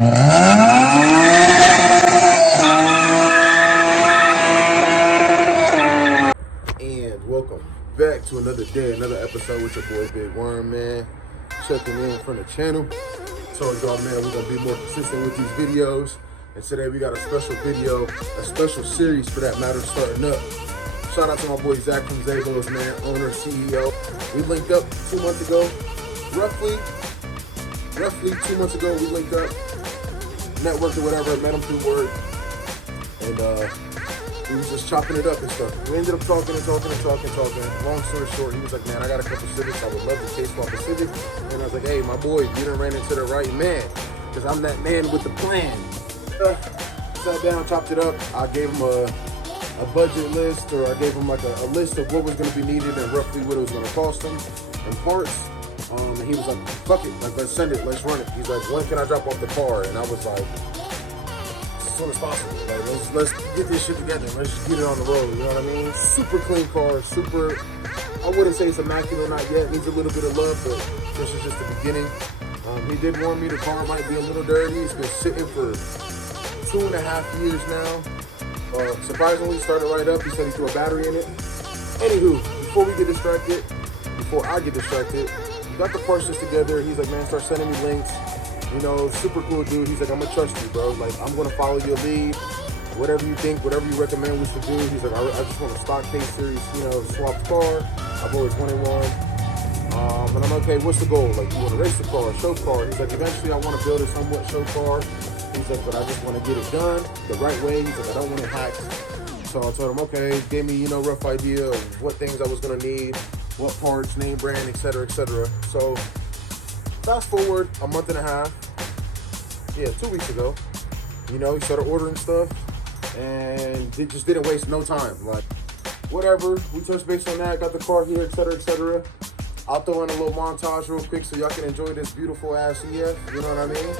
And welcome back to another day, another episode with your boy Big Worm, man. Checking in from the channel. Told y'all, man, we're gonna be more consistent with these videos. And today we got a special video, a special series for that matter, starting up. Shout out to my boy Zach from Zabos, man, owner, CEO. We linked up 2 months ago, roughly 2 months ago. We linked up, networked or whatever, met him through work, and we was just chopping it up and stuff. We ended up talking. Long story short, he was like, man, I got a couple Civics. I would love to case swap a Civic. And I was like, hey, my boy, you done ran into the right man, because I'm that man with the plan. Sat down, chopped it up. I gave him a budget list, or I gave him like a list of what was going to be needed and roughly what it was going to cost him in parts. And he was like, fuck it, like, let's send it, let's run it. He's like, when can I drop off the car? And I was like, as soon as possible. Like, let's get this shit together. Let's just get it on the road. You know what I mean? Super clean car. Super. I wouldn't say it's immaculate, not yet. Needs a little bit of love, but this is just the beginning. He did warn me the car might be a little dirty. It's been sitting for 2.5 years now. Surprisingly, started right up. He said he threw a battery in it. Anywho, before I get distracted, we got the parts just together. He's like, man, start sending me links. You know, super cool dude. He's like, I'm gonna trust you, bro. Like, I'm gonna follow your lead. Whatever you think, whatever you recommend we should do. He's like, I just want a stock case series, you know, swap the car. I've always wanted one. And I'm like, okay, what's the goal? Like, you want to race the car, show car? He's like, eventually I want to build a somewhat show car. He's like, but I just want to get it done the right way. He's like, I don't want it hacked. So I told him, okay, gave me, you know, rough idea of what things I was gonna need, what parts, name, brand, etc., etc. So fast forward a month and a half. Yeah, 2 weeks ago, you know, he started ordering stuff, and it just didn't waste no time. Like, whatever, we touched base on that, got the car here, etc., etc. I'll throw in a little montage real quick so y'all can enjoy this beautiful ass EF, you know what I mean?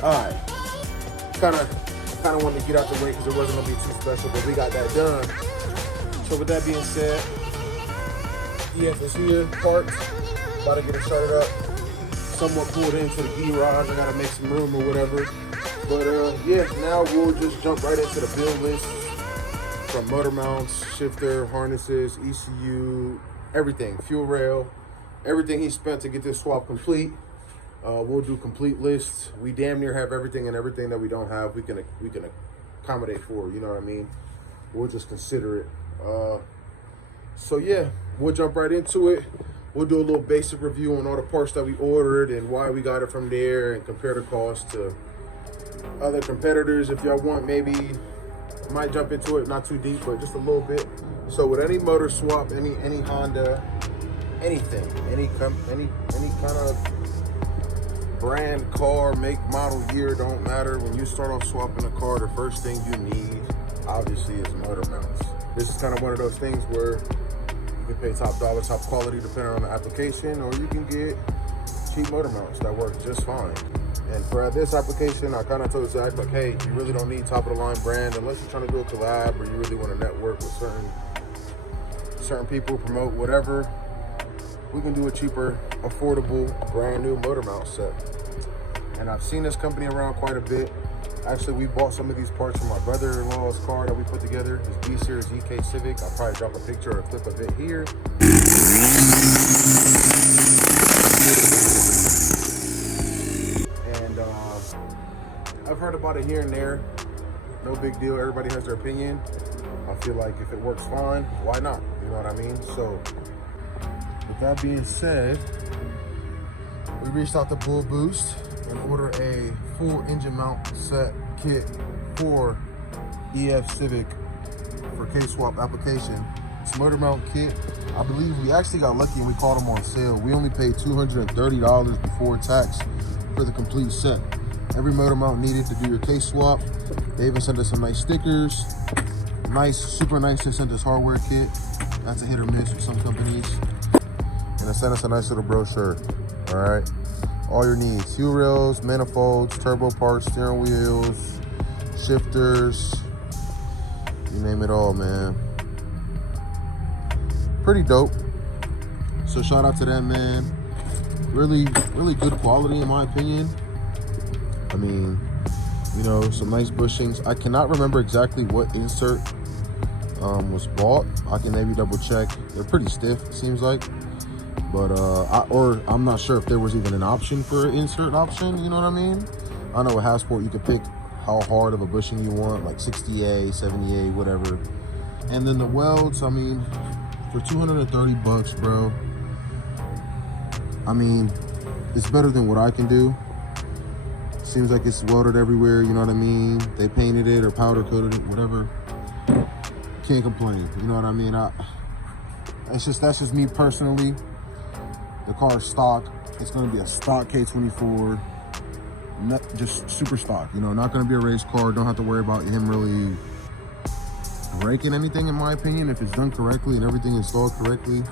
Alright, kind of wanted to get out the way because it wasn't going to be too special, but we got that done. So with that being said, EF is here, parked, about to get it started up, somewhat pulled into the garage. I got to make some room or whatever. But yeah, now we'll just jump right into the build list, from motor mounts, shifter, harnesses, ECU, everything, fuel rail, everything he spent to get this swap complete. We'll do complete lists. We damn near have everything, and everything that we don't have, we can accommodate for, you know what I mean? We'll just consider it. So yeah, we'll jump right into it. We'll do a little basic review on all the parts that we ordered and why we got it from there, and compare the cost to other competitors. If y'all want, maybe might jump into it, not too deep, but just a little bit. So with any motor swap, any Honda, anything, any kind of brand, car, make, model, year, don't matter. When you start off swapping a car, the first thing you need, obviously, is motor mounts. This is kind of one of those things where you can pay top dollar, top quality, depending on the application, or you can get cheap motor mounts that work just fine. And for this application, I kind of told Zach, like, hey, you really don't need top of the line brand unless you're trying to do a collab or you really want to network with certain people, promote whatever. We can do a cheaper, affordable, brand new motor mount set. And I've seen this company around quite a bit. Actually, we bought some of these parts from my brother-in-law's car that we put together, his B-Series EK Civic. I'll probably drop a picture or a clip of it here. And I've heard about it here and there. No big deal, everybody has their opinion. I feel like if it works fine, why not? You know what I mean? So, with that being said, we reached out to Bull Boost and ordered a full engine mount set kit for EF Civic for K-Swap application 6 motor mount kit. I believe we actually got lucky and we caught them on sale. We only paid $230 before tax for the complete set. Every motor mount needed to do your case swap. They even sent us some nice stickers. Nice, super nice. They sent us hardware kit. That's a hit or miss with some companies. And they sent us a nice little brochure. All right. All your needs: fuel rails, manifolds, turbo parts, steering wheels, shifters, you name it all, man. Pretty dope. So shout out to them, man. Really good quality in my opinion. I mean, you know, some nice bushings. I cannot remember exactly what insert was bought. I can maybe double check. They're pretty stiff, it seems like. But I'm not sure if there was even an option for an insert option, you know what I mean? I know with Hasport you can pick how hard of a bushing you want, like 60A, 70A, whatever. And then the welds, I mean, for 230 bucks, bro, I mean, it's better than what I can do. Seems like it's welded everywhere, you know what I mean? They painted it or powder coated it, whatever. Can't complain, you know what I mean? That's just me personally. The car is stock. It's gonna be a stock K24, just super stock, you know, not gonna be a race car. Don't have to worry about him really breaking anything, in my opinion. If it's done correctly and everything installed correctly,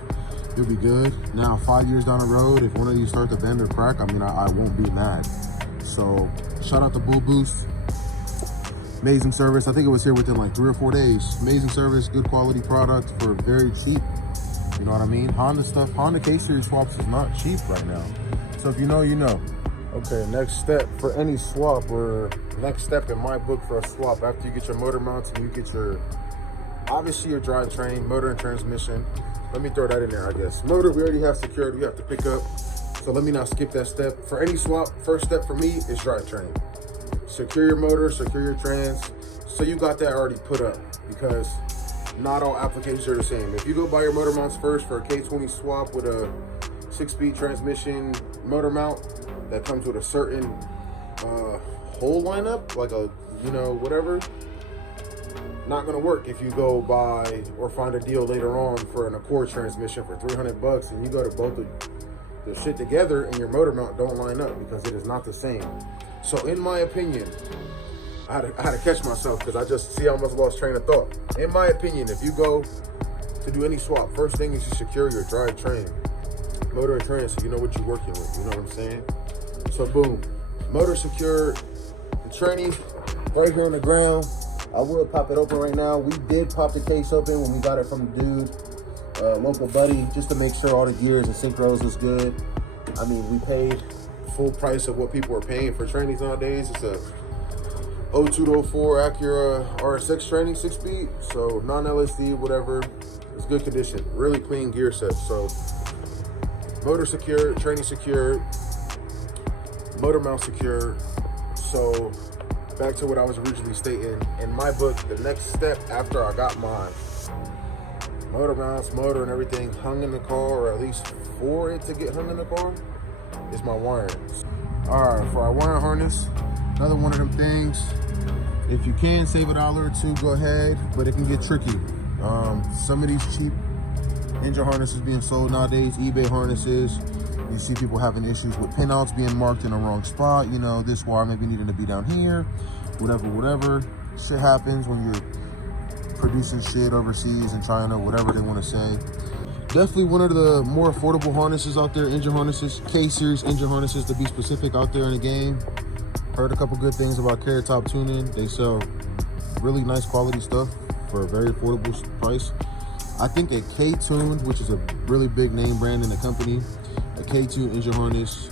you'll be good. Now, 5 years down the road, if one of these start to bend or crack, I mean, I won't be mad. So shout out to Bull Boost. Amazing service. I think it was here within like 3 or 4 days. Amazing service, good quality product for very cheap. You know what I mean? Honda stuff, Honda K-Series swaps is not cheap right now. So if you know, you know. Okay, next step for any swap, or next step in my book for a swap, after you get your motor mounts and you get your, obviously your drivetrain, motor and transmission. Let me throw that in there, I guess. Motor, we already have secured, we have to pick up. So let me not skip that step. For any swap, first step for me is drivetrain. Secure your motor, secure your trans. So you got that already put up, because not all applications are the same. If you go buy your motor mounts first for a K20 swap with a 6-speed transmission motor mount that comes with a certain whole lineup, like a, you know, whatever, not gonna work if you go buy or find a deal later on for an Accord transmission for 300 bucks and you go to both of the shit together and your motor mount don't line up, because it is not the same. So in my opinion, I had to catch myself, because I just see I almost lost train of thought. In my opinion, if you go to do any swap, first thing is you secure your drivetrain, motor and trans, so you know what you're working with, you know what I'm saying? So boom, motor secured, the tranny right here on the ground. I will pop it open right now. We did pop the case open when we got it from the dude, local buddy, just to make sure all the gears and synchros was good. I mean, we paid full price of what people are paying for trannies nowadays. It's a 02 to 04 Acura RSX training 6-speed, so non-LSD, whatever. It's good condition, really clean gear set. So motor secured, training secured, motor mount secured. So back to what I was originally stating, in my book, the next step after I got my motor mounts, motor and everything hung in the car, or at least for it to get hung in the car, is my wiring. All right, for our wiring harness, another one of them things, if you can save $1 or $2, go ahead, but it can get tricky. Some of these cheap engine harnesses being sold nowadays, eBay harnesses, you see people having issues with pinouts being marked in the wrong spot. You know, this wire maybe needing to be down here, whatever. Shit happens when you're producing shit overseas in China, whatever they want to say. Definitely one of the more affordable harnesses out there, engine harnesses, K-Series engine harnesses to be specific out there in the game. Heard a couple good things about Carrot Top Tuning. They sell really nice quality stuff for a very affordable price. I think a K-Tuned, which is a really big name brand in the company, a K-Tuned engine harness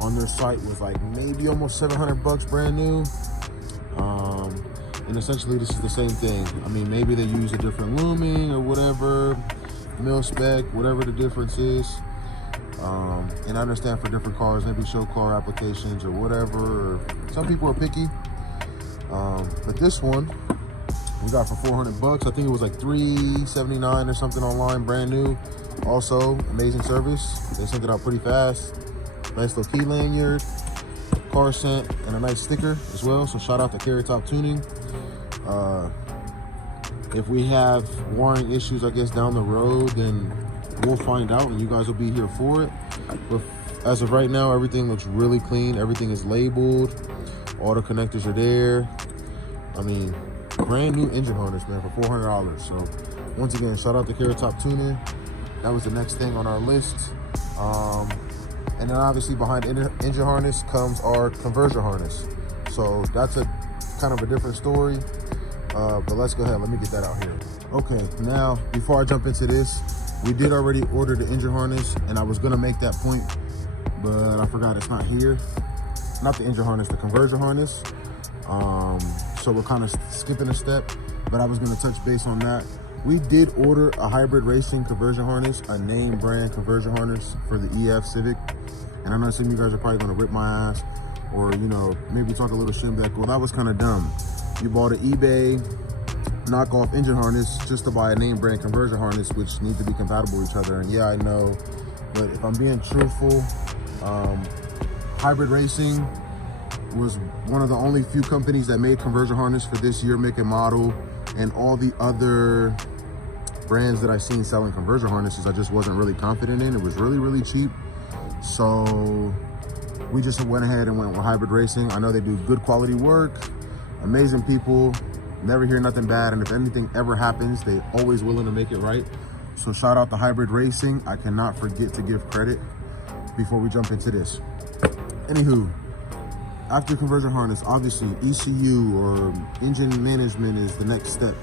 on their site was like maybe almost 700 bucks brand new. And essentially this is the same thing. I mean, maybe they use a different looming or whatever, mil spec, whatever the difference is. And I understand for different cars, maybe show car applications or whatever, or some people are picky. But this one we got for 400 bucks. I think it was like $379 or something online, brand new. Also, amazing service. They sent it out pretty fast. Nice little key lanyard, car scent, and a nice sticker as well. So shout out to Carrot Top Tuning. If we have wiring issues, I guess, down the road, then we'll find out and you guys will be here for it. But as of right now, everything looks really clean. Everything is labeled. All the connectors are there. I mean, brand new engine harness, man, for $400. So once again, shout out to Carrot Top Tuning. That was the next thing on our list. And then obviously behind the engine harness comes our conversion harness. So that's a kind of a different story. But let's go ahead, let me get that out here. Okay, now before I jump into this, we did already order the engine harness, and I was gonna make that point, but I forgot it's not here. Not the engine harness, the conversion harness. So we're kind of skipping a step, but I was gonna touch base on that. We did order a hybrid racing conversion harness, a name brand conversion harness for the EF Civic. And I know some of you guys are probably gonna rip my ass, or you know, maybe talk a little shit back. Well, that was kind of dumb. You bought an eBay knockoff engine harness just to buy a name brand conversion harness, which need to be compatible with each other. And yeah, I know, but if I'm being truthful, Hybrid Racing was one of the only few companies that made conversion harness for this year, make and model, and all the other brands that I've seen selling conversion harnesses, I just wasn't really confident in. It was really, really cheap. So we just went ahead and went with Hybrid Racing. I know they do good quality work, amazing people, never hear nothing bad. And if anything ever happens, they always willing to make it right. So shout out to Hybrid Racing. I cannot forget to give credit before we jump into this. Anywho, after conversion harness, obviously ECU or engine management is the next step.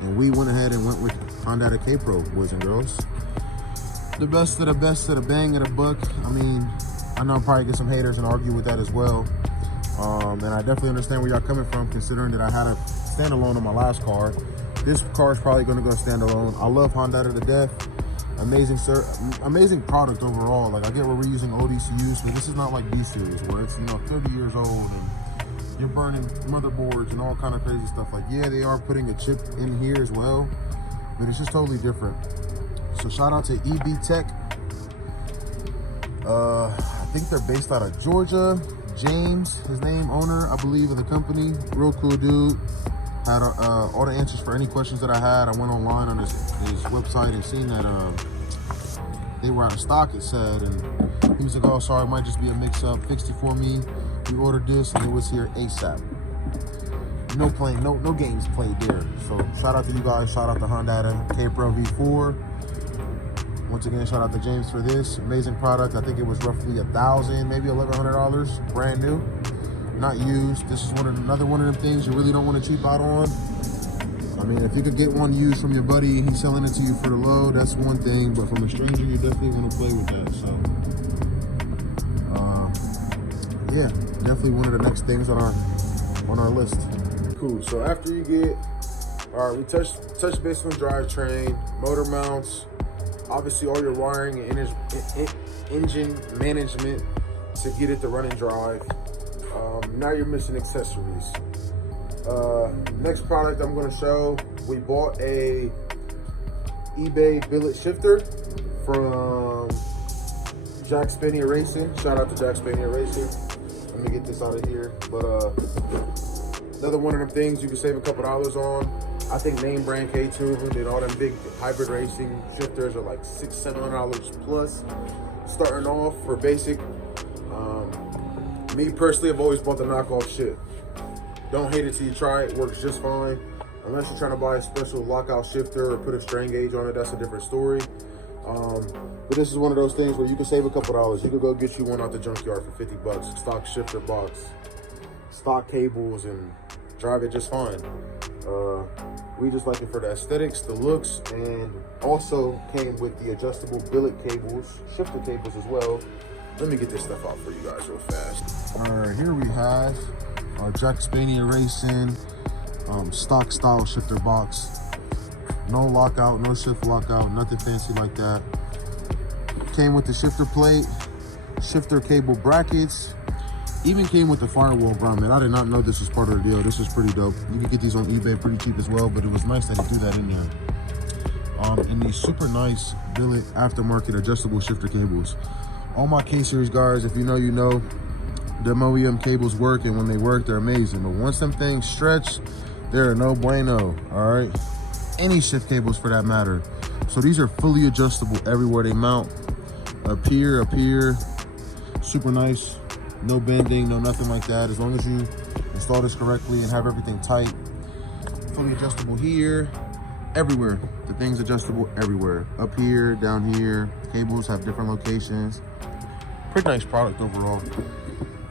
And we went ahead and went with Honda K-Pro, boys and girls. The best of the best of the bang of the buck. I mean, I know I'll probably get some haters and argue with that as well. And I definitely understand where y'all coming from, considering that I had a standalone on my last car. This car is probably gonna go standalone. I love Honda to death. Amazing product overall. Like, I get where we're using old ECUs, but this is not like B-Series where it's, you know, 30 years old and you're burning motherboards and all kind of crazy stuff. Like, yeah, they are putting a chip in here as well, but it's just totally different. So shout out to EB Tech. I think they're based out of Georgia. James, his name, owner, I believe, of the company. Real cool dude. Had all the answers for any questions that I had. I went online on his website and seen that they were out of stock, it said. And he was like, oh, sorry, it might just be a mix-up. Fixed it for me. We ordered this and it was here ASAP. No games played there. So shout out to you guys. Shout out to Honda K-Pro V4. Once again, shout out to James for this amazing product. I think it was roughly $1,000, maybe $1,100, brand new, not used. This is another one of them things you really don't want to cheap out on. I mean, if you could get one used from your buddy and he's selling it to you for the low, that's one thing. But from a stranger, you're definitely going to play with that. So, yeah, definitely one of the next things on our list. Cool. So after you get, all right, we touch base on drivetrain, motor mounts. Obviously, all your wiring and engine management to get it to run and drive. Now you're missing accessories. Next product I'm going to show, we bought a eBay billet shifter from Jack Spania Racing. Shout out to Jack Spania Racing. Let me get this out of here. But another one of them things you can save a couple dollars on. I think name brand K-Tune and all them big hybrid racing shifters are like $600-700 plus starting off for basic. Me personally, I've always bought the knockoff shit. Don't hate it till you try it. It works just fine. Unless you're trying to buy a special lockout shifter or put a strain gauge on it, that's a different story. But this is one of those things where you can save a couple dollars. You could go get you one out the junkyard for $50. Stock shifter box, stock cables, and drive it just fine. We just like it for the aesthetics, the looks, and also came with the adjustable billet cables, shifter cables as well. Let me get this stuff out for you guys real fast. All right, here we have our Jack Spania Racing stock style shifter box. No lockout, no shift lockout, nothing fancy like that. Came with the shifter plate, shifter cable brackets, even came with the firewall grommet. I did not know this was part of the deal. This is pretty dope. You can get these on eBay pretty cheap as well, but it was nice that he threw that in there. And these super nice billet aftermarket adjustable shifter cables. All my K-Series guys, if you know, you know, them OEM cables work, and when they work, they're amazing. But once them things stretch, they're no bueno, all right? any shift cables for that matter. So these are fully adjustable everywhere they mount. Up here, super nice. No bending, no nothing like that. As long as you install this correctly and have everything tight. Fully adjustable here, everywhere. The thing's adjustable everywhere. Up here, down here. Cables have different locations. Pretty nice product overall.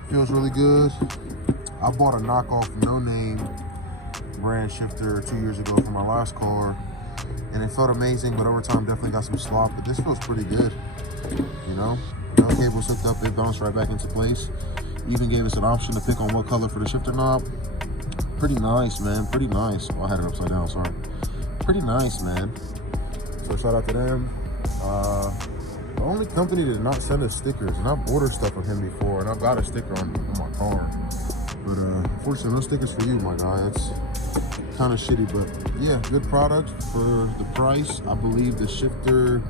Feels really good. I bought a knockoff no-name brand shifter 2 years ago for my last car, and it felt amazing, but over time definitely got some slop, but this feels pretty good, you know? No cables hooked up, it bounced right back into place. Even gave us an option to pick on what color for the shifter knob. Pretty nice, man, pretty nice. Oh, I had it upside down, sorry. Pretty nice, man. So shout out to them. The only company that did not send us stickers, and I've ordered stuff from him before, and I've got a sticker on my car. But unfortunately, no stickers for you, my guy. It's kind of shitty, but yeah, good product for the price. I believe the shifter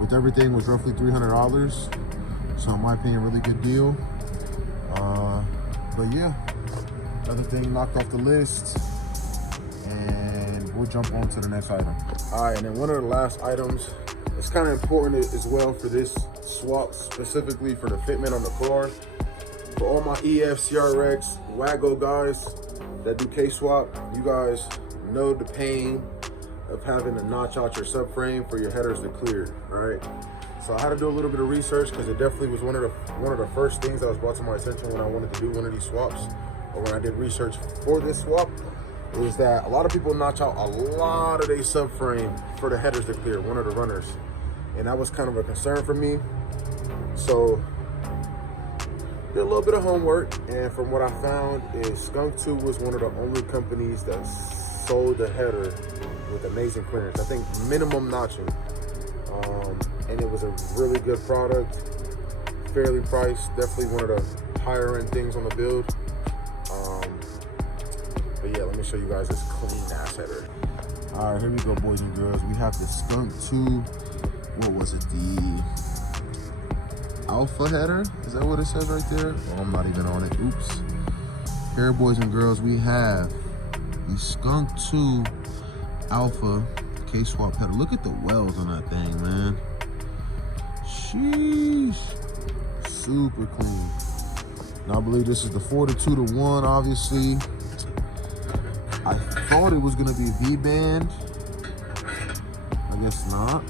with everything was roughly $300. So in my opinion, really good deal. But yeah, another thing knocked off the list, and we'll jump on to the next item. All right, and then one of the last items, it's kind of important as well for this swap, specifically for the fitment on the car. For all my EF, CRX, Wago guys that do K-swap, you guys know the pain of having to notch out your subframe for your headers to clear, right? So I had to do a little bit of research because it definitely was one of the first things that was brought to my attention when I wanted to do one of these swaps, or when I did research for this swap, is that a lot of people notch out a lot of their subframe for the headers to clear, one of the runners. And that was kind of a concern for me. So did a little bit of homework, and from what I found is Skunk 2 was one of the only companies that sold the header with amazing clearance. I think minimum notching. And it was a really good product, fairly priced, definitely one of the higher end things on the build. But yeah, let me show you guys this clean ass header. All right, here we go, boys and girls. We have the Skunk 2, what was it, the Alpha header? Is that what it says right there? Oh, I'm not even on it, oops. Here, boys and girls, we have the Skunk 2 Alpha K-swap header. Look at the welds on that thing, man. Sheesh. Super clean. Now I believe this is the 4-2-1, obviously. I thought it was gonna be V-band. I guess not.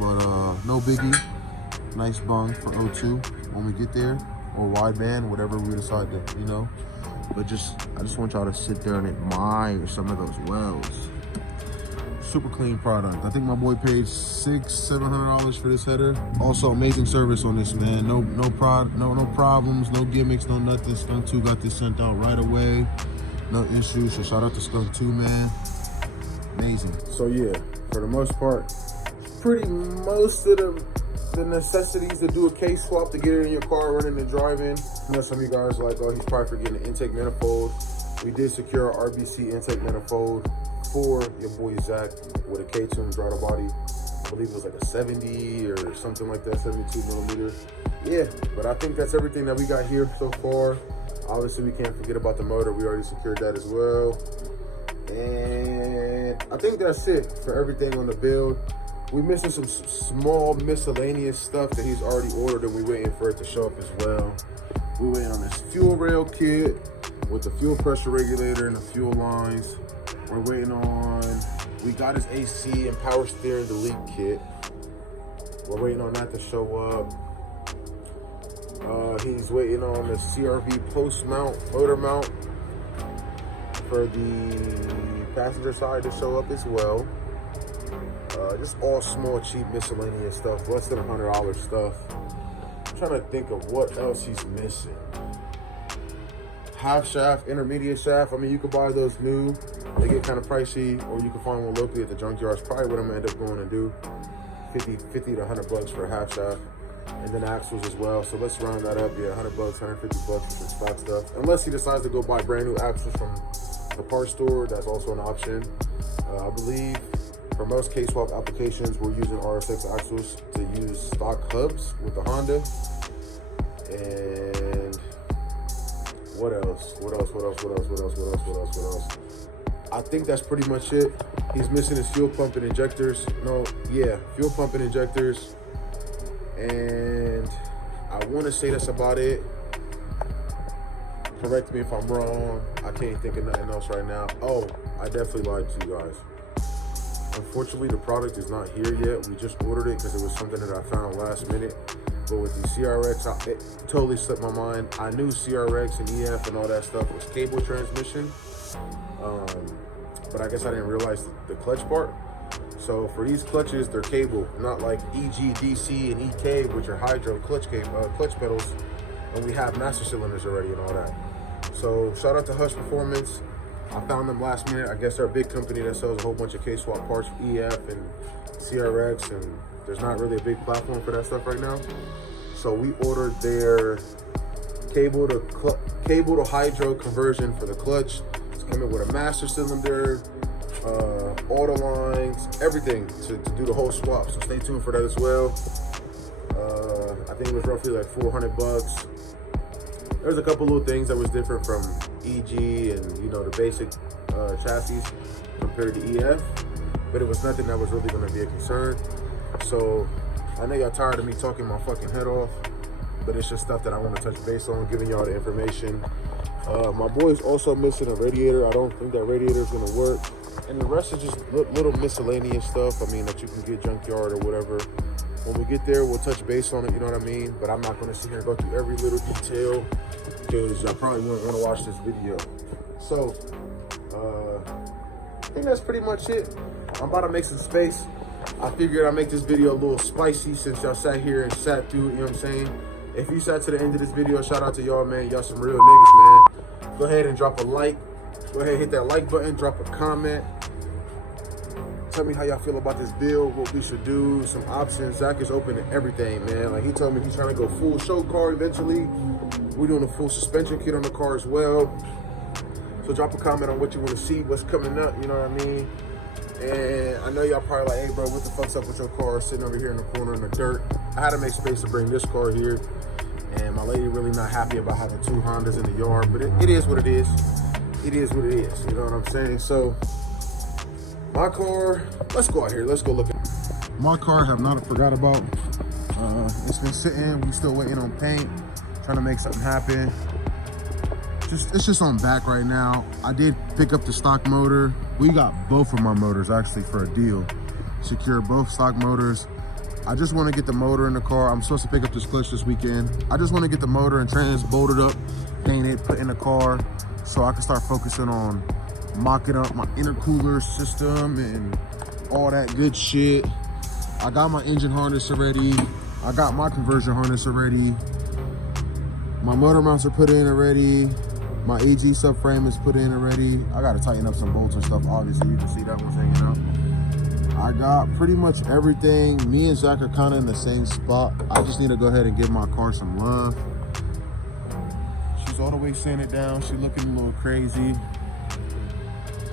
But no biggie. Nice bung for O2 when we get there, or wideband, whatever we decide to, you know. But I just want y'all to sit there and admire some of those welds. Super clean product. I think my boy paid $600-700 for this header. Also, amazing service on this, man. No problems, no gimmicks, no nothing. Skunk 2 got this sent out right away. No issues. So shout out to Skunk 2, man. Amazing. So yeah, for the most part, pretty most of the necessities to do a case swap to get it in your car, running and driving. I know some of you guys are like, oh, he's probably forgetting the intake manifold. We did secure our RBC intake manifold for your boy Zach with a K-tune throttle body. I believe it was like a 70 or something like that, 72 millimeter. Yeah, but I think that's everything that we got here so far. Obviously, we can't forget about the motor. We already secured that as well. And I think that's it for everything on the build. We're missing some small miscellaneous stuff that he's already ordered, and we're waiting for it to show up as well. We're waiting on this fuel rail kit with the fuel pressure regulator and the fuel lines. We're waiting on, we got his AC and power steering delete kit. We're waiting on that to show up. He's waiting on the CRV post mount, motor mount for the passenger side to show up as well. Just all small, cheap, miscellaneous stuff, less than $100 stuff. I'm trying to think of what else he's missing. Half shaft, intermediate shaft. I mean, you could buy those new. They get kind of pricey, or you can find one locally at the junkyard. It's probably what I'm gonna end up going and do. 50 to 100 bucks for a half shaft. And then axles as well. So let's round that up. Yeah, 100 bucks, 150 bucks for some stock stuff. Unless he decides to go buy brand new axles from the parts store, that's also an option. I believe for most K-swap applications, we're using RSX axles to use stock hubs with the Honda. And what else? I think that's pretty much it. He's missing his fuel pump and injectors. No, yeah, fuel pump and injectors. And I want to say that's about it. Correct me if I'm wrong. I can't think of nothing else right now. Oh, I definitely lied to you guys. Unfortunately, the product is not here yet. We just ordered it because it was something that I found last minute. But with the CRX, it totally slipped my mind. I knew CRX and EF and all that stuff was cable transmission. But I guess I didn't realize the clutch part. So for these clutches, they're cable, not like EG, DC, and EK, which are hydro clutch pedals. And we have master cylinders already and all that. So shout out to Hush Performance. I found them last minute. I guess they're a big company that sells a whole bunch of K-swap parts for EF and CRX, and there's not really a big platform for that stuff right now. So we ordered their cable to hydro conversion for the clutch. It's coming with a master cylinder, auto lines, everything to do the whole swap. So stay tuned for that as well. I think it was roughly like $400. There's a couple little things that was different from EG and, you know, the basic chassis compared to EF, but it was nothing that was really going to be a concern. So I know y'all tired of me talking my fucking head off, but it's just stuff that I want to touch base on, giving y'all the information. My boy's also missing a radiator. I don't think that radiator is going to work, and the rest is just little miscellaneous stuff. I mean, that you can get junkyard or whatever. When we get there, we'll touch base on it, you know what I mean? But I'm not going to sit here and go through every little detail because y'all probably wouldn't want to watch this video. So, I think that's pretty much it. I'm about to make some space. I figured I'd make this video a little spicy since y'all sat here and sat through, you know what I'm saying? If you sat to the end of this video, shout out to y'all, man. Y'all some real niggas, man. Go ahead and drop a like. Go ahead and hit that like button, drop a comment. Tell me how y'all feel about this build, what we should do, some options. Zach is open to everything, man. Like, he told me he's trying to go full show car eventually. We're doing a full suspension kit on the car as well. So drop a comment on what you want to see, what's coming up, you know what I mean? And I know y'all probably like, hey bro, what the fuck's up with your car sitting over here in the corner in the dirt? I had to make space to bring this car here. And my lady really not happy about having two Hondas in the yard, but it is what it is. It is what it is, you know what I'm saying? So, my car, let's go out here. Let's go look at it. My car, have not forgot about. It's been sitting. We still waiting on paint. Trying to make something happen. It's just on back right now. I did pick up the stock motor. We got both of my motors actually for a deal. Secure both stock motors. I just want to get the motor in the car. I'm supposed to pick up this clutch this weekend. I just want to get the motor and trans bolted up, painted, put in the car, so I can start focusing on mocking up my intercooler system and all that good shit. I got my engine harness already. I got my conversion harness already. My motor mounts are put in already. My AG subframe is put in already. I gotta tighten up some bolts and stuff. Obviously, you can see that one's hanging out. I got pretty much everything. Me and Zach are kind of in the same spot. I just need to go ahead and give my car some love. She's all the way sanded down. She's looking a little crazy.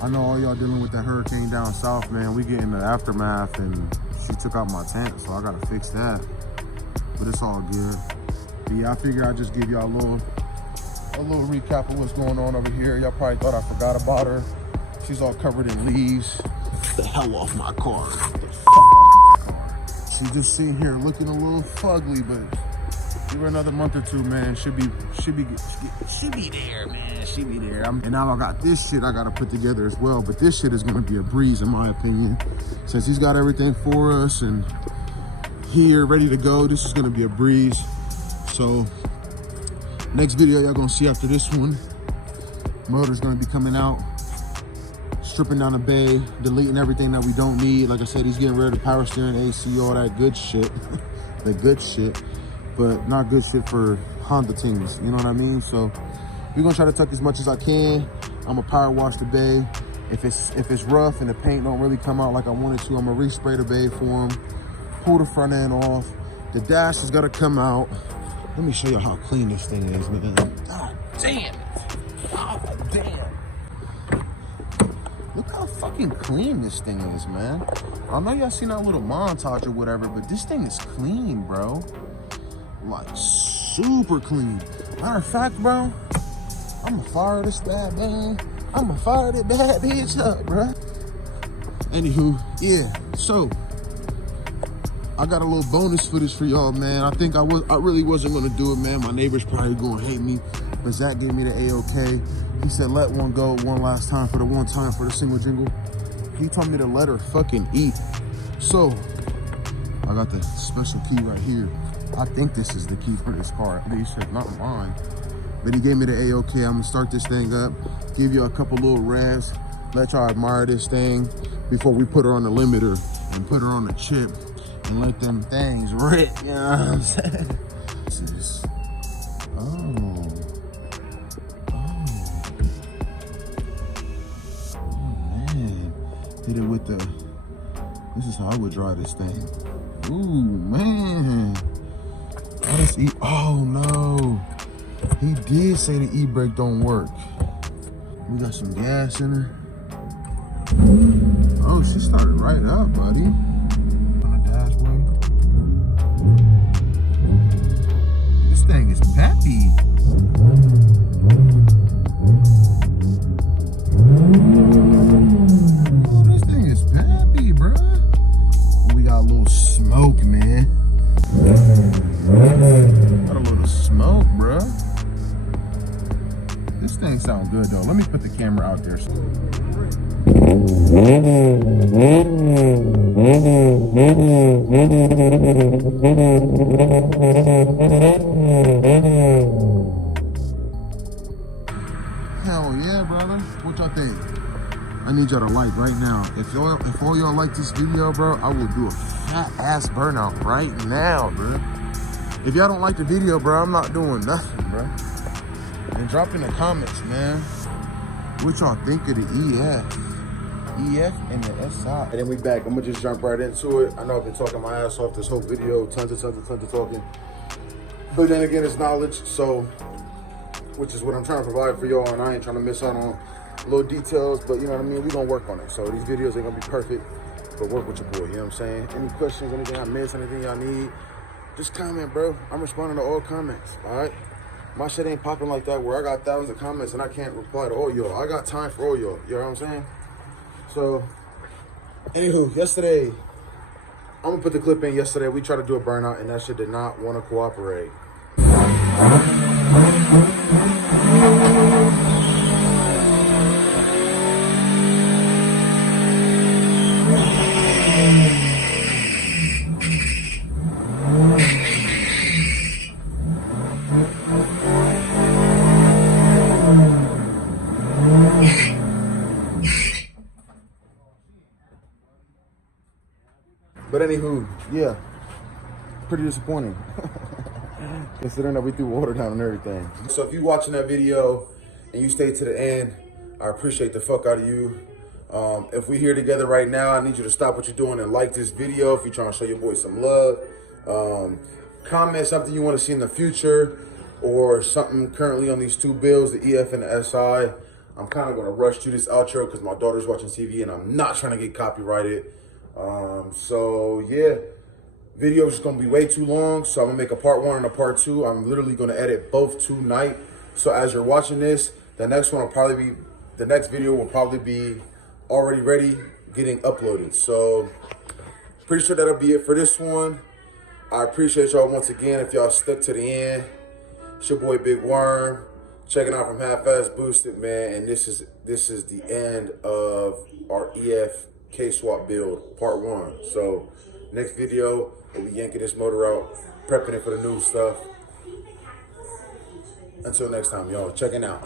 I know all y'all dealing with that hurricane down south, man. We get in the aftermath and she took out my tent, so I gotta fix that. But it's all good. But yeah, I figured I'd just give y'all a little recap of what's going on over here. Y'all probably thought I forgot about her. She's all covered in leaves. Get the hell off my car. Get the fuck off my car. She's just sitting here looking a little fugly, but give her another month or two, man. Should be there, man. Should be there. And now I got this shit I gotta put together as well. But this shit is gonna be a breeze in my opinion. Since he's got everything for us and here ready to go, this is gonna be a breeze. So next video y'all gonna see after this one, motor's gonna be coming out, stripping down the bay, deleting everything that we don't need. Like I said, he's getting rid of the power steering, AC, all that good shit. The good shit, but not good shit for Honda things, you know what I mean? So we're gonna try to tuck as much as I can. I'm gonna power wash the bay. If it's rough and the paint don't really come out like I want it to, I'm gonna respray the bay for him, pull the front end off. The dash has gotta come out. Let me show you how clean this thing is, man. God damn it. God damn. Look how fucking clean this thing is, man. I know y'all seen that little montage or whatever, but this thing is clean, bro. Like, super clean. Matter of fact, bro, I'ma fire this bad man. I'ma fire that bad bitch up, bro. Anywho, yeah, so I got a little bonus footage for y'all, man. I think I really wasn't gonna do it, man. My neighbor's probably gonna hate me, but Zach gave me the A-OK. He said, let one go one last time for the one time for the single jingle. He told me to let her fucking eat. So, I got the special key right here. I think this is the key for this car, at least it's not mine. But he gave me the A-OK. I'm gonna start this thing up, give you a couple little revs, let y'all admire this thing before we put her on the limiter and put her on the chip and let them things rip, you know what I'm saying? This is, oh man, hit it with the, this is how I would drive this thing. Ooh, man. Oh no. He did say the e-brake don't work. We got some gas in her. Oh, she started right up, buddy. On the dashboard. This thing is peppy. Oh, this thing is peppy, bruh. We got a little smoke, man. Got a little smoke, bruh. This thing sounds good though. Let me put the camera out there. Hell yeah, brother. What y'all think? I need y'all to like right now. If all y'all like this video, bro, I will do a fat ass burnout right now, bro. If y'all don't like the video, bro, I'm not doing nothing, bro. And drop in the comments, man, what y'all think of the EF and the SI. And then we back. I'm gonna just jump right into it. I know I've been talking my ass off this whole video, tons of talking. But then again, it's knowledge, so, which is what I'm trying to provide for y'all, and I ain't trying to miss out on little details, but you know what I mean? We gonna work on it. So these videos ain't gonna be perfect, but work with your boy, you know what I'm saying? Any questions, anything I missed, anything y'all need, just comment, bro. I'm responding to all comments, all right? My shit ain't popping like that where I got thousands of comments and I can't reply to all y'all. I got time for all y'all, you know what I'm saying? So, anywho, yesterday, I'm gonna put the clip in. Yesterday, we tried to do a burnout and that shit did not want to cooperate. But anywho, yeah, pretty disappointing. Considering that we threw water down and everything. So if you watching that video and you stay to the end, I appreciate the fuck out of you. If we here together right now, I need you to stop what you're doing and like this video if you're trying to show your boy some love. Comment something you want to see in the future or something currently on these two bills, the EF and the SI. I'm kind of going to rush through this outro because my daughter's watching TV and I'm not trying to get copyrighted. So yeah, video is going to be way too long, so I'm gonna make a part 1 and a part 2. I'm literally going to edit both tonight, so as you're watching this, the next video will probably be already ready, getting uploaded. So pretty sure that'll be it for this one. I appreciate y'all once again. If y'all stuck to the end, it's your boy Big Worm checking out from Half-Ass Boosted, man. And this is the end of our EF K-Swap build, part 1. So next video, we'll be yanking this motor out, prepping it for the new stuff. Until next time, y'all, checking out.